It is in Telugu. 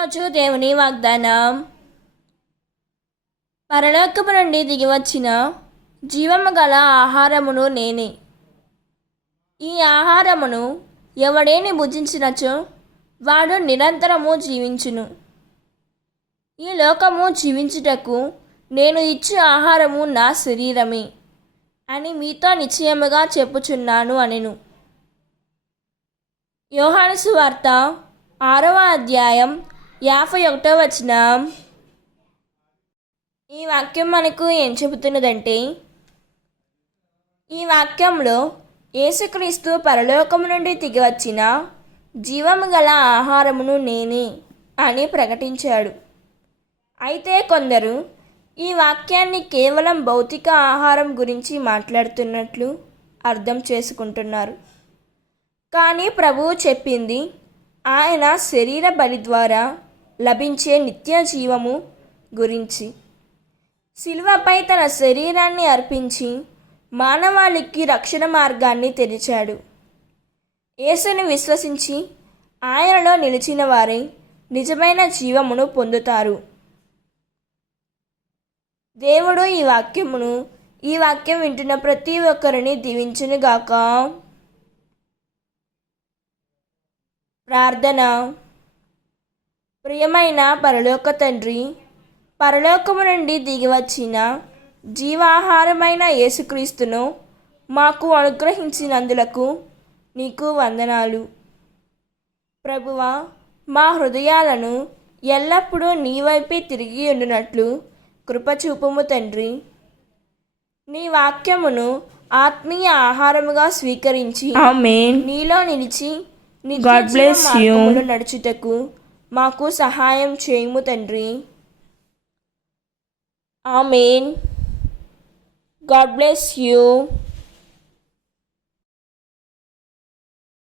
ఈరోజు దేవుని వాగ్దానం. పరలోకము నుండి దిగివచ్చిన జీవము గల ఆహారమును నేనే. ఈ ఆహారమును ఎవడేని భుజించినచో వాడు నిరంతరము జీవించును. ఈ లోకము జీవించుటకు నేను ఇచ్చే ఆహారము నా శరీరమే అని మీతో నిశ్చయముగా చెప్పుచున్నాను అనెను. యోహాను సువార్త 6వ అధ్యాయం 51వ వచనం. ఈ వాక్యం మనకు ఏం చెబుతున్నదంటే, ఈ వాక్యంలో యేసుక్రీస్తు పరలోకము నుండి దిగివచ్చిన జీవము గల ఆహారమును నేనే అని ప్రకటించాడు. అయితే కొందరు ఈ వాక్యాన్ని కేవలం భౌతిక ఆహారం గురించి మాట్లాడుతున్నట్లు అర్థం చేసుకుంటున్నారు. కానీ ప్రభువు చెప్పింది ఆయన శరీర బలి ద్వారా లభించే నిత్య జీవము గురించి. శిలువపై తన శరీరాన్ని అర్పించి మానవాళికి రక్షణ మార్గాన్ని తెరిచాడు. యేసుని విశ్వసించి ఆయనలో నిలిచిన వారే నిజమైన జీవమును పొందుతారు. దేవుడు ఈ వాక్యం వింటున్న ప్రతి ఒక్కరిని దీవించునుగాక. ప్రార్థన. ప్రియమైన పరలోక తండ్రి, పరలోకము నుండి దిగివచ్చిన జీవాహారమైన యేసుక్రీస్తును మాకు అనుగ్రహించినందులకు నీకు వందనాలు. ప్రభువా, మా హృదయాలను ఎల్లప్పుడూ నీ వైపే తిరిగి ఉండునట్లు కృపచూపుము తండ్రి. నీ వాక్యమును ఆత్మీయ ఆహారముగా స్వీకరించి నీలో నిలిచి మార్గములో నడుచుటకు మాకు సహాయం చేయుము తండ్రి. ఆమేన్. God bless you.